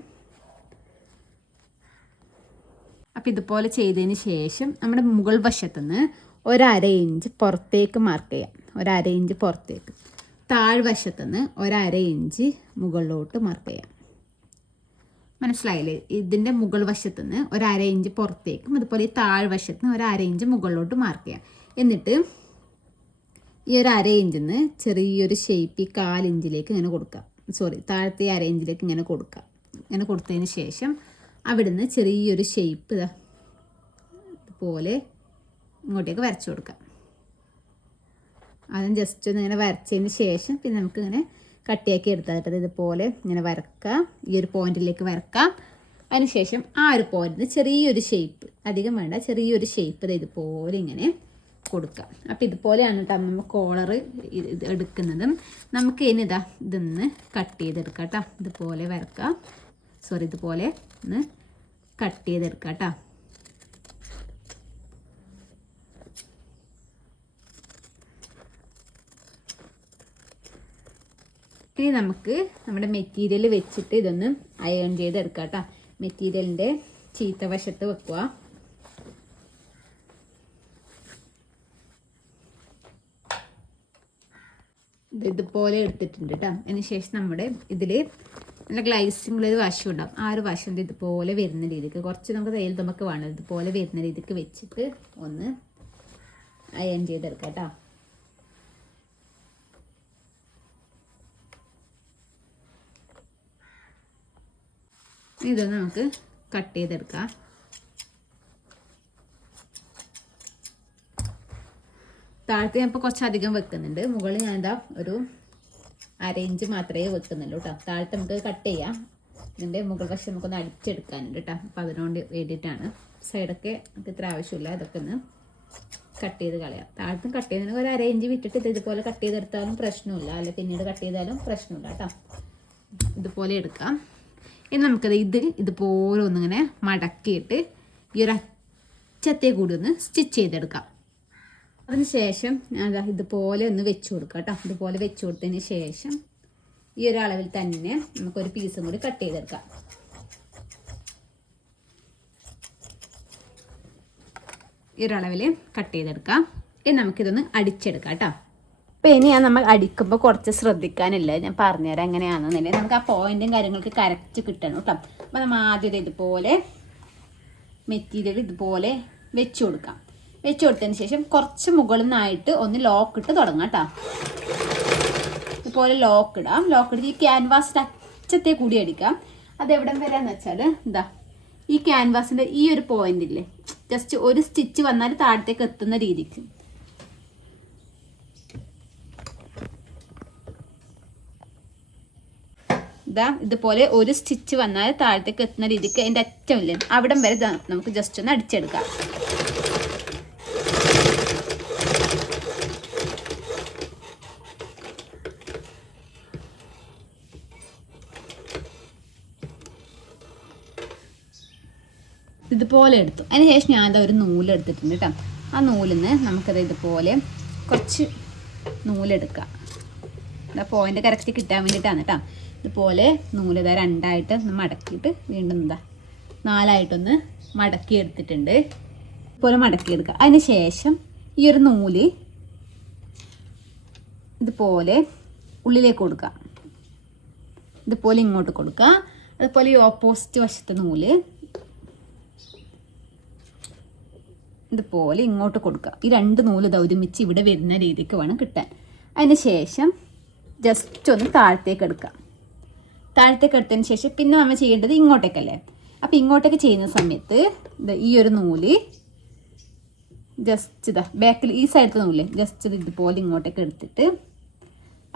അപ്പം ഇതുപോലെ ചെയ്തതിന് ശേഷം നമ്മുടെ മുകൾ വശത്തുനിന്ന് 1/2 ഇഞ്ച് പുറത്തേക്ക് മാർക്ക് ചെയ്യാം. 1/2 ഇഞ്ച് പുറത്തേക്ക്. താഴ്വശത്തുനിന്ന് 1/2 ഇഞ്ച് മുകളിലോട്ട് മാർക്ക് ചെയ്യാം. മനസ്സിലായില്ലേ? ഇതിൻ്റെ മുകൾ വശത്തുനിന്ന് 1/2 ഇഞ്ച് പുറത്തേക്കും അതുപോലെ ഈ താഴ്വശത്തുനിന്ന് 1/2 ഇഞ്ച് മുകളിലോട്ട് മാർക്ക് ചെയ്യാം. എന്നിട്ട് ഈ 1/2 ഇഞ്ചിൽ നിന്ന് ചെറിയൊരു ഷേപ്പ് ഈ 1/4 ഇഞ്ചിലേക്ക് ഇങ്ങനെ കൊടുക്കാം. താഴത്തെ 1/2 ഇഞ്ചിലേക്ക് ഇങ്ങനെ കൊടുക്കാം. ഇങ്ങനെ കൊടുത്തതിന് ശേഷം അവിടുന്ന് ചെറിയൊരു ഷേപ്പ് ഇതുപോലെ ഇങ്ങോട്ടേക്ക് വരച്ചു കൊടുക്കാം. അതും ജസ്റ്റ് ഒന്ന് ഇങ്ങനെ വരച്ചതിന് ശേഷം പിന്നെ നമുക്കിങ്ങനെ കട്ടിയാക്കി എടുത്താൽ ഇതുപോലെ ഇങ്ങനെ വരക്കാം. ഈ ഒരു പോയിന്റിലേക്ക് വരക്കാം. അതിനുശേഷം ആ ഒരു പോയിന്റിന് ചെറിയൊരു ഷേപ്പ്, അധികം വേണ്ട, ചെറിയൊരു ഷേപ്പ് ഇതുപോലെ ഇങ്ങനെ കൊടുക്കാം. അപ്പോൾ ഇതുപോലെയാണ് കേട്ടോ നമ്മൾ കോളർ എടുക്കുന്നതും. നമുക്ക് ഇനി ഇതൊന്ന് കട്ട് ചെയ്തെടുക്കാം കേട്ടോ. ഇതുപോലെ വരക്കാം. ഇതുപോലെ ഒന്ന് കട്ട് ചെയ്തെടുക്കാം കേട്ടോ. ഇനി നമുക്ക് നമ്മുടെ മെറ്റീരിയൽ വെച്ചിട്ട് ഇതൊന്ന് അയൺ ചെയ്തെടുക്കാം കേട്ടോ. മെറ്റീരിയലിൻ്റെ ചീത്ത വശത്ത് വെക്കുക. ഇതുപോലെ എടുത്തിട്ടുണ്ട് കേട്ടോ. അതിന് ശേഷം നമ്മുടെ ഇതിൽ നല്ല ഗ്ലൈസിംഗ് ഒരു വശം ഉണ്ടാവും. ആ ഒരു വശം ഇതുപോലെ വരുന്ന രീതിക്ക് കുറച്ച് നമുക്ക് തയ്യൽ നമുക്ക് വേണം. ഇതുപോലെ വരുന്ന രീതിക്ക് വെച്ചിട്ട് ഒന്ന് അയൺ ചെയ്തെടുക്കാം കേട്ടോ. ഇതൊന്ന് നമുക്ക് കട്ട് ചെയ്തെടുക്കാം. താഴത്ത് ഞാൻ ഇപ്പോൾ കുറച്ചധികം വെക്കുന്നുണ്ട്. മുകളിൽ ഞാൻ ഒരു 1/2 ഇഞ്ച് മാത്രമേ വെക്കുന്നുള്ളൂ കേട്ടോ. താഴത്ത് നമുക്ക് കട്ട് ചെയ്യാം. ഇതിൻ്റെ മുകൾ വശം നമുക്കൊന്ന് അടിച്ചെടുക്കാനുണ്ട് കേട്ടോ. അപ്പോൾ അതിനോട് വേണ്ടിയിട്ടാണ്. സൈഡൊക്കെ നമുക്ക് ഇത്ര ആവശ്യമില്ല, ഇതൊക്കെ ഒന്ന് കട്ട് ചെയ്ത് കളയാം. താഴത്തും കട്ട് ചെയ്യുന്നതിന് ഒരു 1/2 ഇഞ്ച് വിട്ടിട്ട് ഇതുപോലെ കട്ട് ചെയ്തെടുത്താലും പ്രശ്നമില്ല, അല്ല പിന്നീട് കട്ട് ചെയ്താലും പ്രശ്നമില്ല കേട്ടോ. ഇതുപോലെ എടുക്കാം. ഇനി നമുക്കത് ഇതുപോലെ ഒന്നിങ്ങനെ മടക്കിയിട്ട് ഈ ഒരു അറ്റത്തെ കൂടി ഒന്ന് സ്റ്റിച്ച് ചെയ്തെടുക്കാം. അതിന് ശേഷം ഞാൻ ഇതുപോലെ ഒന്ന് വെച്ച് കൊടുക്കാം കേട്ടോ. ഇതുപോലെ വെച്ച് കൊടുത്തതിന് ശേഷം ഈ ഒരു അളവിൽ തന്നെ നമുക്കൊരു പീസും കൂടി കട്ട് ചെയ്തെടുക്കാം. ഈ ഒരു അളവിൽ കട്ട് ചെയ്തെടുക്കാം. ഇനി നമുക്കിതൊന്ന് അടിച്ചെടുക്കാം കേട്ടോ. അപ്പോൾ ഇനി നമ്മൾ അടിക്കുമ്പോൾ കുറച്ച് ശ്രദ്ധിക്കാനില്ല, ഞാൻ പറഞ്ഞുതരാം എങ്ങനെയാണെന്നുണ്ടെങ്കിൽ. നമുക്ക് ആ പോയിന്റും കാര്യങ്ങൾക്ക് കറക്റ്റ് കിട്ടണം കേട്ടോ. അപ്പോൾ നമ്മൾ ആദ്യം ഇതുപോലെ മെറ്റീരിയൽ ഇതുപോലെ വെച്ച് കൊടുക്കാം. വെച്ച് കൊടുത്തതിന് ശേഷം കുറച്ച് മുകളിൽ നിന്നായിട്ട് ഒന്ന് ലോക്ക് ഇട്ട് തുടങ്ങാം കേട്ടോ. ഇതുപോലെ ലോക്ക് ഇടാം. ലോക്ക് ഇട്ട് ഈ ക്യാൻവാസിൻ്റെ അറ്റത്തെ കൂടി അടിക്കാം. അതെവിടം വരെയാന്ന് വെച്ചാൽ ഈ ക്യാൻവാസിൻ്റെ ഈ ഒരു പോയിന്റ് ഇല്ലേ, ജസ്റ്റ് ഒരു സ്റ്റിച്ച് വന്നാൽ താഴത്തേക്ക് എത്തുന്ന രീതിക്ക് ഇതുപോലെ ഒരു സ്റ്റിച്ച് വന്നാൽ താഴത്തേക്ക് എത്തുന്ന രീതിക്ക് അതിൻ്റെ അറ്റമില്ലേ അവിടം വരെ നമുക്ക് ജസ്റ്റ് ഒന്ന് അടിച്ചെടുക്കാം. ഇതുപോലെ എടുത്തു. അതിന് ശേഷം ഞാൻ എന്താ ഒരു നൂലെടുത്തിട്ടുണ്ട് കേട്ടോ. ആ നൂലിൽ നിന്ന് നമുക്കത് ഇതുപോലെ കുറച്ച് നൂലെടുക്കാം. എന്താ പോയിൻ്റ് കറക്റ്റ് കിട്ടാൻ വേണ്ടിയിട്ടാണ് കേട്ടോ. ഇതുപോലെ നൂലിതാ രണ്ടായിട്ട് ഒന്ന് മടക്കിയിട്ട് വീണ്ടും എന്താ നാലായിട്ടൊന്ന് മടക്കി എടുത്തിട്ടുണ്ട്. ഇതുപോലെ മടക്കിയെടുക്കുക. അതിന് ശേഷം ഈ ഒരു നൂല് ഇതുപോലെ ഉള്ളിലേക്ക് കൊടുക്കുക. ഇതുപോലെ ഇങ്ങോട്ട് കൊടുക്കുക. അതുപോലെ ഈ ഓപ്പോസിറ്റ് വശത്തെ നൂല് ഇതുപോലെ ഇങ്ങോട്ട് കൊടുക്കുക. ഈ രണ്ട് നൂല് ഒരുമിച്ച് ഇവിടെ വരുന്ന രീതിക്ക് വേണം കിട്ടാൻ. അതിന് ശേഷം ജസ്റ്റ് ഒന്ന് താഴത്തേക്ക് എടുക്കുക. താഴത്തേക്ക് എടുത്തതിന് ശേഷം പിന്നെ നമ്മൾ ചെയ്യേണ്ടത് ഇങ്ങോട്ടേക്കല്ലേ. അപ്പോൾ ഇങ്ങോട്ടേക്ക് ചെയ്യുന്ന സമയത്ത് ഈ ഒരു നൂല് ജസ്റ്റ് ഇതാ ബാക്കിൽ ഈ സൈഡത്തെ നൂല് ജസ്റ്റ് ഇതുപോലെ ഇങ്ങോട്ടേക്ക് എടുത്തിട്ട്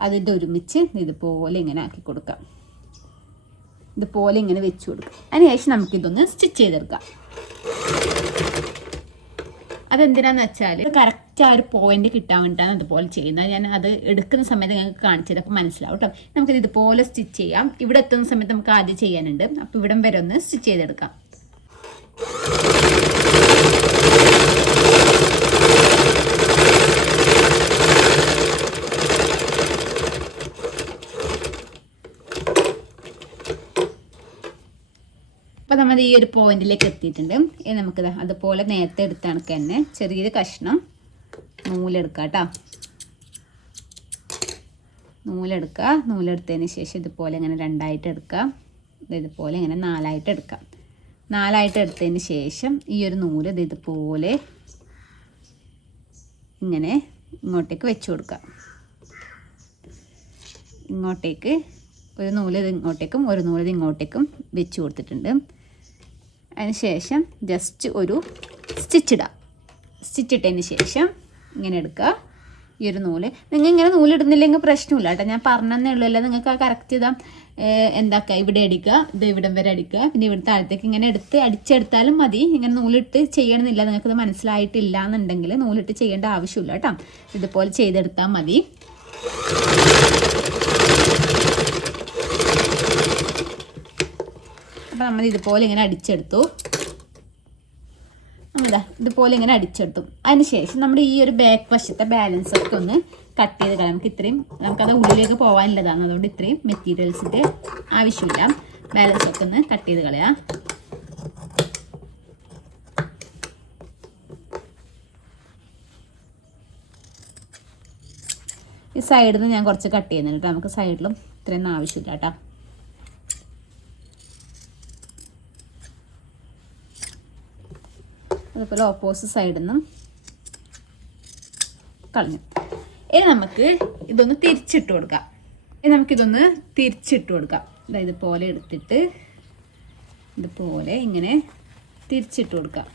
അതിൻ്റെ ഒരുമിച്ച് ഇതുപോലെ ഇങ്ങനെ ആക്കി കൊടുക്കാം. ഇതുപോലെ ഇങ്ങനെ വെച്ച് കൊടുക്കുക. അതിന് ശേഷം നമുക്കിതൊന്ന് സ്റ്റിച്ച് ചെയ്തെടുക്കാം. അതെന്തിനാന്ന് വെച്ചാൽ കറക്റ്റ് ആ ഒരു പോയിന്റ് കിട്ടാൻ വേണ്ടിയിട്ടാണ് അതുപോലെ ചെയ്യുന്നത്. ഞാൻ അത് എടുക്കുന്ന സമയത്ത് ഞങ്ങൾക്ക് കാണിച്ചത് അപ്പോൾ മനസ്സിലാവും കേട്ടോ. നമുക്കിത് ഇതുപോലെ സ്റ്റിച്ച് ചെയ്യാം. ഇവിടെ എത്തുന്ന സമയത്ത് നമുക്ക് ആദ്യം ചെയ്യാനുണ്ട്. അപ്പോൾ ഇവിടം വരെ ഒന്ന് സ്റ്റിച്ച് ചെയ്തെടുക്കാം. അപ്പോൾ നമ്മൾ ഈ ഒരു പോയിന്റിലേക്ക് എത്തിയിട്ടുണ്ട്. ഇനി നമുക്കിത് അതുപോലെ നേരത്തെ എടുത്ത കണക്ക് തന്നെ ചെറിയൊരു കഷ്ണം നൂലെടുക്കുക കേട്ടോ. നൂലെടുക്കുക. നൂലെടുത്തതിന് ശേഷം ഇതുപോലെ ഇങ്ങനെ രണ്ടായിട്ട് എടുക്കുക. ഇതുപോലെ ഇങ്ങനെ നാലായിട്ട് എടുക്കാം. നാലായിട്ട് എടുത്തതിന് ശേഷം ഈ ഒരു നൂല് ഇതുപോലെ ഇങ്ങനെ ഇങ്ങോട്ടേക്ക് വെച്ച് കൊടുക്കുക. ഇങ്ങോട്ടേക്ക് ഒരു നൂല് ഇങ്ങോട്ടേക്കും ഒരു നൂല് ഇങ്ങോട്ടേക്കും വെച്ച് കൊടുത്തിട്ടുണ്ട്. അതിന് ശേഷം ജസ്റ്റ് ഒരു സ്റ്റിച്ചിടാം. സ്റ്റിച്ചിട്ടതിന് ശേഷം ഇങ്ങനെ എടുക്കുക. ഈ ഒരു നൂല് നിങ്ങൾ ഇങ്ങനെ നൂലിടുന്നില്ലെങ്കിൽ പ്രശ്നമില്ല കേട്ടോ. ഞാൻ പറഞ്ഞതേ ഉള്ളൂ. അല്ല നിങ്ങൾക്ക് ആ കറക്റ്റ് ചെയ്താൽ എന്താക്കുക ഇവിടെ അടിക്കുക, ഇത് ഇവിടം വരെ അടിക്കുക, പിന്നെ ഇവിടെ താഴത്തേക്ക് ഇങ്ങനെ എടുത്ത് അടിച്ചെടുത്താലും മതി. ഇങ്ങനെ നൂലിട്ട് ചെയ്യണമെന്നില്ല. നിങ്ങൾക്കത് മനസ്സിലായിട്ടില്ല എന്നുണ്ടെങ്കിൽ നൂലിട്ട് ചെയ്യേണ്ട ആവശ്യമില്ല കേട്ടോ. ഇതുപോലെ ചെയ്തെടുത്താൽ മതി. അപ്പോൾ നമ്മൾ ഇതുപോലെ ഇങ്ങനെ അടിച്ചെടുത്തു. നമ്മളിതാ ഇതുപോലെ ഇങ്ങനെ അടിച്ചെടുത്തു. അതിന് ശേഷം നമ്മുടെ ഈ ഒരു ബാക്ക് വശത്തെ ബാലൻസ് ഒക്കെ ഒന്ന് കട്ട് ചെയ്ത് കളയാം. നമുക്കത് ഉള്ളിലേക്ക് പോകാനുള്ളതാണ്. അതുകൊണ്ട് ഇത്രയും മെറ്റീരിയൽസിൻ്റെ ആവശ്യമില്ല. ബാലൻസ് ഒക്കെ ഒന്ന് കട്ട് ചെയ്ത് കളയാം. ഈ സൈഡിൽ നിന്ന് ഞാൻ കുറച്ച് കട്ട് ചെയ്യുന്നുണ്ട് കേട്ടോ. നമുക്ക് സൈഡിലും ഇത്രയൊന്നും ആവശ്യമില്ല കേട്ടോ. അതുപോലെ ഓപ്പോസിറ്റ് സൈഡിൽ നിന്നും കളഞ്ഞു. ഇനി നമുക്ക് ഇതൊന്ന് തിരിച്ചിട്ട് കൊടുക്കാം. അതായത് ഇതുപോലെ എടുത്തിട്ട് ഇതുപോലെ ഇങ്ങനെ തിരിച്ചിട്ട് കൊടുക്കാം.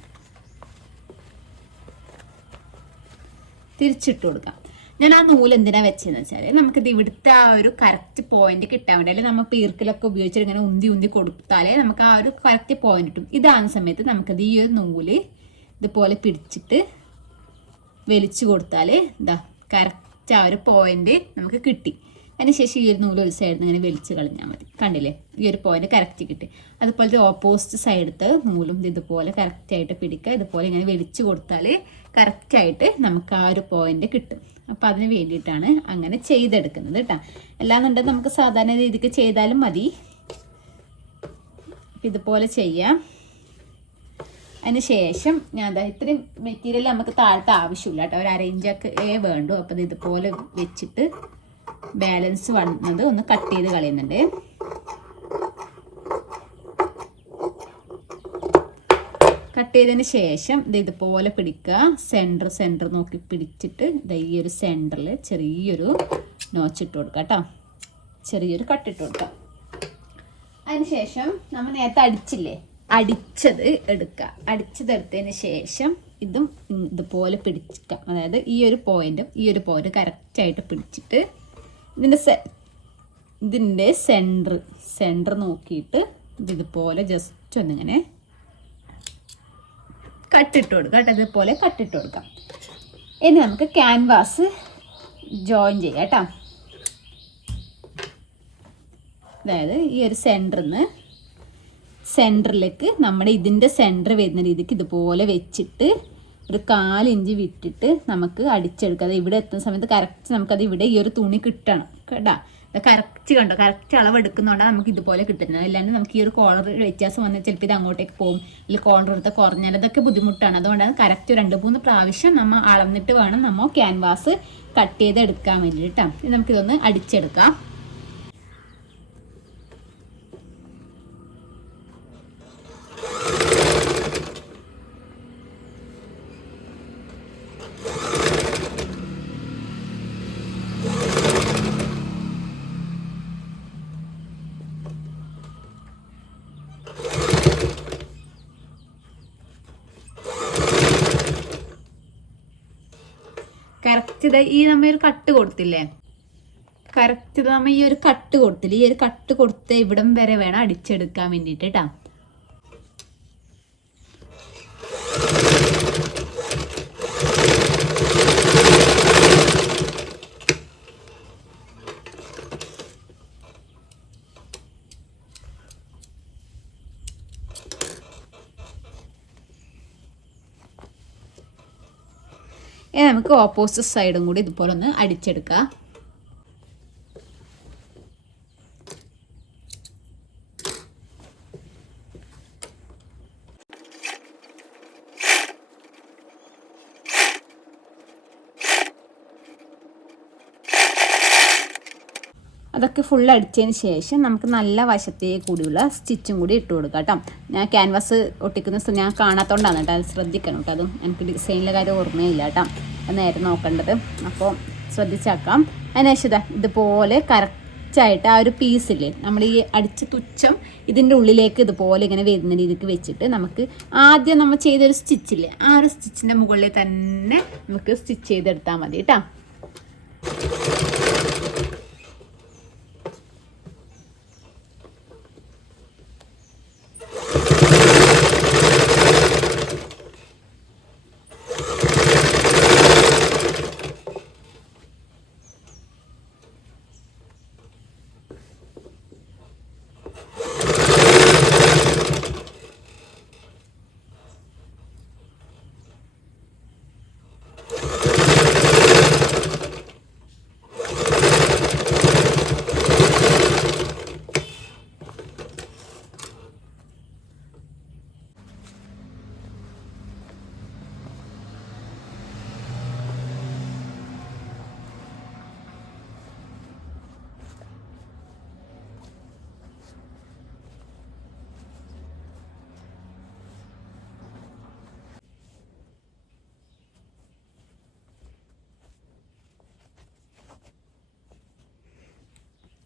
ഞാൻ ആ നൂല് എന്തിനാണ് വെച്ചതെന്ന് വെച്ചാൽ നമുക്കിത് ഇവിടുത്തെ ആ ഒരു കറക്റ്റ് പോയിന്റ് കിട്ടാൻ വേണ്ടി, അല്ലെങ്കിൽ നമ്മൾ പീർക്കിലൊക്കെ ഉപയോഗിച്ചിട്ട് ഇങ്ങനെ ഉന്തി കൊടുത്താലേ നമുക്ക് ആ ഒരു കറക്റ്റ് പോയിന്റ് കിട്ടും. ഇതാകുന്ന സമയത്ത് നമുക്കത് ഈ ഒരു നൂല് ഇതുപോലെ പിടിച്ചിട്ട് വലിച്ചു കൊടുത്താൽ ഇതാ കറക്റ്റ് ആ ഒരു പോയിന്റ് നമുക്ക് കിട്ടി. അതിനുശേഷം ഈ ഒരു നൂല് ഒരു സൈഡിൽ നിന്ന് ഇങ്ങനെ വലിച്ച് കളഞ്ഞാൽ മതി. കണ്ടില്ലേ, ഈ ഒരു പോയിന്റ് കറക്റ്റ് കിട്ടി. അതുപോലെ ഓപ്പോസിറ്റ് സൈഡത്തെ നൂലും ഇതുപോലെ കറക്റ്റായിട്ട് പിടിക്കുക. ഇതുപോലെ ഇങ്ങനെ വലിച്ചു കൊടുത്താൽ കറക്റ്റായിട്ട് നമുക്ക് ആ ഒരു പോയിന്റ് കിട്ടും. അപ്പോൾ അതിന് വേണ്ടിയിട്ടാണ് അങ്ങനെ ചെയ്തെടുക്കുന്നത് കേട്ടോ. അല്ലാന്നുണ്ടെങ്കിൽ നമുക്ക് സാധാരണ രീതിക്ക് ചെയ്താലും മതി. ഇതുപോലെ ചെയ്യാം. അതിന് ശേഷം ഞാൻ ഇത്രയും മെറ്റീരിയൽ നമുക്ക് താഴത്തെ ആവശ്യമില്ല കേട്ടോ. ഒരു അരയിഞ്ചൊക്കെ വേണ്ടു. അപ്പോൾ ഇതുപോലെ വെച്ചിട്ട് ബാലൻസ് വന്നത് ഒന്ന് കട്ട് ചെയ്ത് കളയുന്നുണ്ട്. കട്ട് ചെയ്തതിന് ശേഷം ഇതുപോലെ പിടിക്കുക. സെൻറ്റർ നോക്കി പിടിച്ചിട്ട് ഈ ഒരു സെൻറ്ററിൽ ചെറിയൊരു നോച്ചിട്ട് കൊടുക്കുക കേട്ടോ. ചെറിയൊരു കട്ടിട്ട് കൊടുക്കുക. അതിന് ശേഷം നമ്മൾ നേരത്തെ അടിച്ചില്ലേ, അടിച്ചത് എടുക്കുക. അടിച്ചതെടുത്തതിന് ശേഷം ഇതും ഇതുപോലെ പിടിക്കുക. അതായത് ഈ ഒരു പോയിന്റ് കറക്റ്റായിട്ട് പിടിച്ചിട്ട് ഇതിൻ്റെ സെൻറ്റർ നോക്കിയിട്ട് ഇതുപോലെ ജസ്റ്റ് ഒന്നിങ്ങനെ കട്ടിട്ട് കൊടുക്കുക കേട്ടോ. ഇതുപോലെ കട്ടിട്ട് കൊടുക്കാം. ഇനി നമുക്ക് ക്യാൻവാസ് ജോയിൻ ചെയ്യാം കേട്ടോ. അതായത് ഈ ഒരു സെൻറ്ററിൽ നിന്ന് സെൻറ്ററിലേക്ക് നമ്മുടെ ഇതിൻ്റെ സെൻറ്റർ വരുന്ന രീതിക്ക് ഇതുപോലെ വെച്ചിട്ട് ഒരു 1/4 ഇഞ്ച് വിട്ടിട്ട് നമുക്ക് അടിച്ചെടുക്കാം. അത് ഇവിടെ എത്തുന്ന സമയത്ത് കറക്റ്റ് നമുക്കത് ഇവിടെ ഈ ഒരു തുണി കിട്ടണം കേട്ടോ. കറക്റ്റ് കണ്ടോ, കറക്റ്റ് അളവ് എടുക്കുന്നതുകൊണ്ടാണ് നമുക്ക് ഇതുപോലെ കിട്ടുന്നത്. അല്ലാണ്ട് നമുക്ക് ഈ ഒരു കോളർ വ്യത്യാസം വന്നാൽ ചിലപ്പോൾ ഇത് അങ്ങോട്ടേക്ക് പോകും, അല്ലെങ്കിൽ കോളർ എടുത്ത് കുറഞ്ഞാൽ അതൊക്കെ ബുദ്ധിമുട്ടാണ്. അതുകൊണ്ടാണ് കറക്റ്റ് 2-3 പ്രാവശ്യം നമ്മൾ അളന്നിട്ട് വേണം നമ്മൾ ക്യാൻവാസ് കട്ട് ചെയ്ത് എടുക്കാൻ വേണ്ടിയിട്ട് കേട്ടോ. ഇത് നമുക്കിതൊന്ന് അടിച്ചെടുക്കാം. കറക്റ്റ് ഈ നമ്മൾ ഒരു കട്ട് കൊടുത്തില്ലേ, കറക്റ്റ് നമ്മൾ ഈ ഒരു കട്ട് കൊടുത്തില്ലേ, ഈ ഒരു കട്ട് കൊടുത്ത് ഇവിടം വരെ വേണം അടിച്ചെടുക്കാൻ വേണ്ടിയിട്ട് കേട്ടോ. നമുക്ക് ഓപ്പോസിറ്റ് സൈഡും കൂടി ഇതുപോലെ ഒന്ന് അടിച്ചെടുക്കാം. അതൊക്കെ ഫുൾ അടിച്ചതിന് ശേഷം നമുക്ക് നല്ല വശത്തേ കൂടിയുള്ള സ്റ്റിച്ചും കൂടി ഇട്ട് കൊടുക്കാം കേട്ടോ. ഞാൻ ക്യാൻവാസ് ഒട്ടിക്കുന്ന ഞാൻ കാണാത്തതുകൊണ്ടാണ് കേട്ടോ, അത് ശ്രദ്ധിക്കണം കേട്ടോ. അതും എനിക്ക് ഡിസൈനിലെ കാര്യം ഓർമ്മയില്ല കേട്ടോ, അത് നേരെ നോക്കേണ്ടത്. അപ്പോൾ ശ്രദ്ധിച്ചാക്കാം. അതിനുശേഷം ഇതുപോലെ കറക്റ്റായിട്ട് ആ ഒരു പീസില്ലേ, നമ്മൾ ഈ അടിച്ച് തുച്ഛം ഇതിൻ്റെ ഉള്ളിലേക്ക് ഇതുപോലെ ഇങ്ങനെ വരുന്ന രീതിക്ക് വെച്ചിട്ട് നമുക്ക് ആദ്യം നമ്മൾ ചെയ്തൊരു സ്റ്റിച്ചില്ലേ, ആ ഒരു സ്റ്റിച്ചിൻ്റെ മുകളിൽ തന്നെ നമുക്ക് സ്റ്റിച്ച് ചെയ്തെടുത്താൽ മതി കേട്ടോ.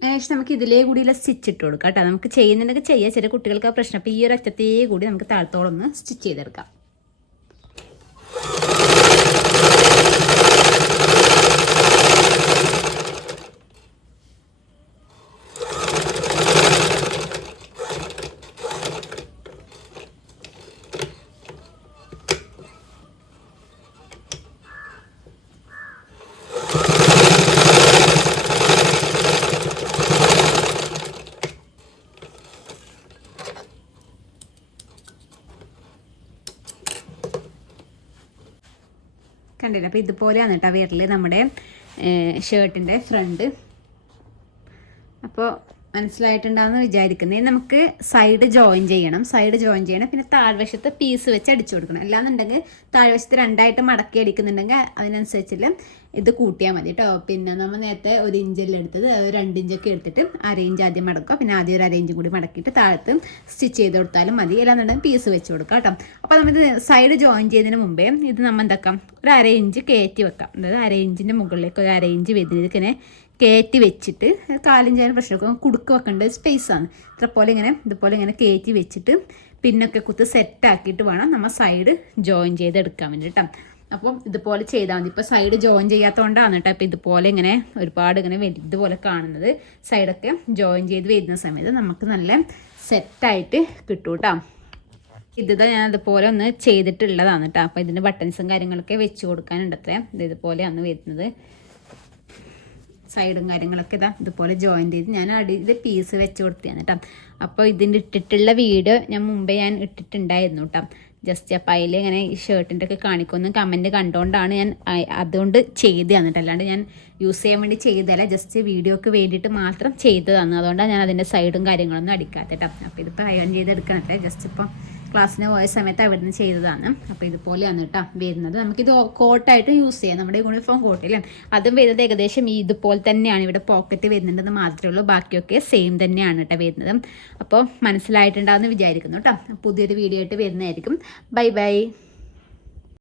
ഏകദേശം നമുക്ക് ഇതിലേ കൂടിയുള്ള സ്റ്റിച്ച് ഇട്ട് കൊടുക്കാം കേട്ടോ. നമുക്ക് ചെയ്യുന്നുണ്ടെങ്കിൽ ചെയ്യാം, ചില കുട്ടികൾക്ക് ആ പ്രശ്നം. അപ്പോൾ ഈ ഒരു അറ്റത്തേ കൂടി നമുക്ക് താഴത്തോളം ഒന്ന് സ്റ്റിച്ച് ചെയ്തെടുക്കാം. കണ്ടില്ല, അപ്പോൾ ഇതുപോലെയാണ് കേട്ടോ വരല് നമ്മുടെ ഷർട്ടിൻ്റെ ഫ്രണ്ട്. അപ്പോൾ മനസ്സിലായിട്ടുണ്ടാകുന്ന വിചാരിക്കുന്നത്. നമുക്ക് സൈഡ് ജോയിൻ ചെയ്യണം, പിന്നെ താഴ്വശത്ത് പീസ് വെച്ച് അടിച്ചു കൊടുക്കണം. അല്ലാന്നുണ്ടെങ്കിൽ താഴ്വശത്ത് 2ആയിട്ട് മടക്കി അടിക്കുന്നുണ്ടെങ്കിൽ അതിനനുസരിച്ചുള്ള ഇത് കൂട്ടിയാൽ മതി കേട്ടോ. പിന്നെ നമ്മൾ നേരത്തെ 1 ഇഞ്ചെല്ലാം എടുത്തത് 2 ഇഞ്ചൊക്കെ എടുത്തിട്ട് 1/2 ഇഞ്ച് ആദ്യം മടക്കുക, പിന്നെ ആദ്യം ഒരു 1/2 ഇഞ്ചും കൂടി മടക്കിയിട്ട് താഴത്ത് സ്റ്റിച്ച് ചെയ്ത് കൊടുത്താലും മതി. അല്ലാന്നുണ്ടെങ്കിൽ പീസ് വെച്ച് കൊടുക്കാം കേട്ടോ. അപ്പോൾ നമ്മളിത് സൈഡ് ജോയിൻ ചെയ്തതിന് മുമ്പേ ഇത് നമ്മൾ എന്താക്കാം, ഒരു 1/2 ഇഞ്ച് കയറ്റി വെക്കാം. അതായത് 1/2 ഇഞ്ചിൻ്റെ മുകളിലേക്ക് ഒരു 1/2 ഇഞ്ച് വരുന്നത് ഇങ്ങനെ കയറ്റി വെച്ചിട്ട് 1/4 ഇഞ്ച് പ്രശ്നമൊക്കെ കുടുക്ക് വെക്കേണ്ട സ്പേസാണ്. ഇതുപോലെ ഇങ്ങനെ കയറ്റി വെച്ചിട്ട് പിന്നൊക്കെ കുത്ത് സെറ്റാക്കിയിട്ട് വേണം നമ്മൾ സൈഡ് ജോയിൻ ചെയ്തെടുക്കാൻ വേണ്ടിയിട്ട്. അപ്പം ഇതുപോലെ ചെയ്താൽ മതി. ഇപ്പോൾ സൈഡ് ജോയിൻ ചെയ്യാത്തതുകൊണ്ടാണ് കേട്ടോ ഇപ്പോൾ ഇതുപോലെ ഇങ്ങനെ ഒരുപാട് ഇങ്ങനെ വലുതുപോലെ കാണുന്നത്. സൈഡൊക്കെ ജോയിൻ ചെയ്ത് വരുന്ന സമയത്ത് നമുക്ക് നല്ല സെറ്റായിട്ട് കിട്ടും കേട്ടോ. ഇതാ ഞാൻ അതുപോലെ ഒന്ന് ചെയ്തിട്ടുള്ളതാണ് കേട്ടോ. അപ്പോൾ ഇതിൻ്റെ ബട്ടൺസും കാര്യങ്ങളൊക്കെ വെച്ച് കൊടുക്കാനുണ്ട്. അത്രയും ഇതുപോലെയാണ് വരുന്നത്. സൈഡും കാര്യങ്ങളൊക്കെ ഇതുപോലെ ജോയിൻ ചെയ്ത് ഞാൻ അടിയിൽ പീസ് വെച്ച് കൊടുത്തതാണ് കേട്ടോ. അപ്പോൾ ഇതിൻ്റെ ഇട്ടിട്ടുള്ള വീഡിയോ ഞാൻ ഇട്ടിട്ടുണ്ടായിരുന്നു കേട്ടോ. ജസ്റ്റ് അപ്പം അതിൽ ഇങ്ങനെ ഈ ഷർട്ടിൻ്റെ ഒക്കെ കാണിക്കുമെന്ന് കമൻറ്റ് കണ്ടുകൊണ്ടാണ് ഞാൻ അതുകൊണ്ട് ചെയ്ത് തന്നിട്ട്, അല്ലാണ്ട് ഞാൻ യൂസ് ചെയ്യാൻ വേണ്ടി ചെയ്തതല്ല, ജസ്റ്റ് വീഡിയോക്ക് വേണ്ടിയിട്ട് മാത്രം ചെയ്ത് തന്നു. അതുകൊണ്ടാണ് ഞാൻ അതിൻ്റെ സൈഡും കാര്യങ്ങളൊന്നും അടിക്കാത്ത കേട്ടോ. അപ്പോൾ ഇതിപ്പോൾ അയൺ ചെയ്തെടുക്കണട്ടെ. ജസ്റ്റ് ഇപ്പോൾ ക്ലാസ്സിന് പോയ സമയത്ത് അവിടെ നിന്ന് ചെയ്തതാണ്. അപ്പോൾ ഇതുപോലെയാണ് കേട്ടോ വരുന്നത്. നമുക്കിത് കോട്ടായിട്ട് യൂസ് ചെയ്യാം, നമ്മുടെ യൂണിഫോം കോട്ടില്ലേ. അതും വരുന്നത് ഏകദേശം ഇതുപോലെ തന്നെയാണ്. ഇവിടെ പോക്കറ്റ് വരുന്നുണ്ടെന്ന് മാത്രമേ ഉള്ളൂ, ബാക്കിയൊക്കെ സെയിം തന്നെയാണ് കേട്ടോ വരുന്നത്. അപ്പോൾ മനസ്സിലായിട്ടുണ്ടാവുമെന്ന് വിചാരിക്കുന്നു കേട്ടോ. പുതിയൊരു വീഡിയോ ആയിട്ട് വരുന്നതായിരിക്കും. Bye bye.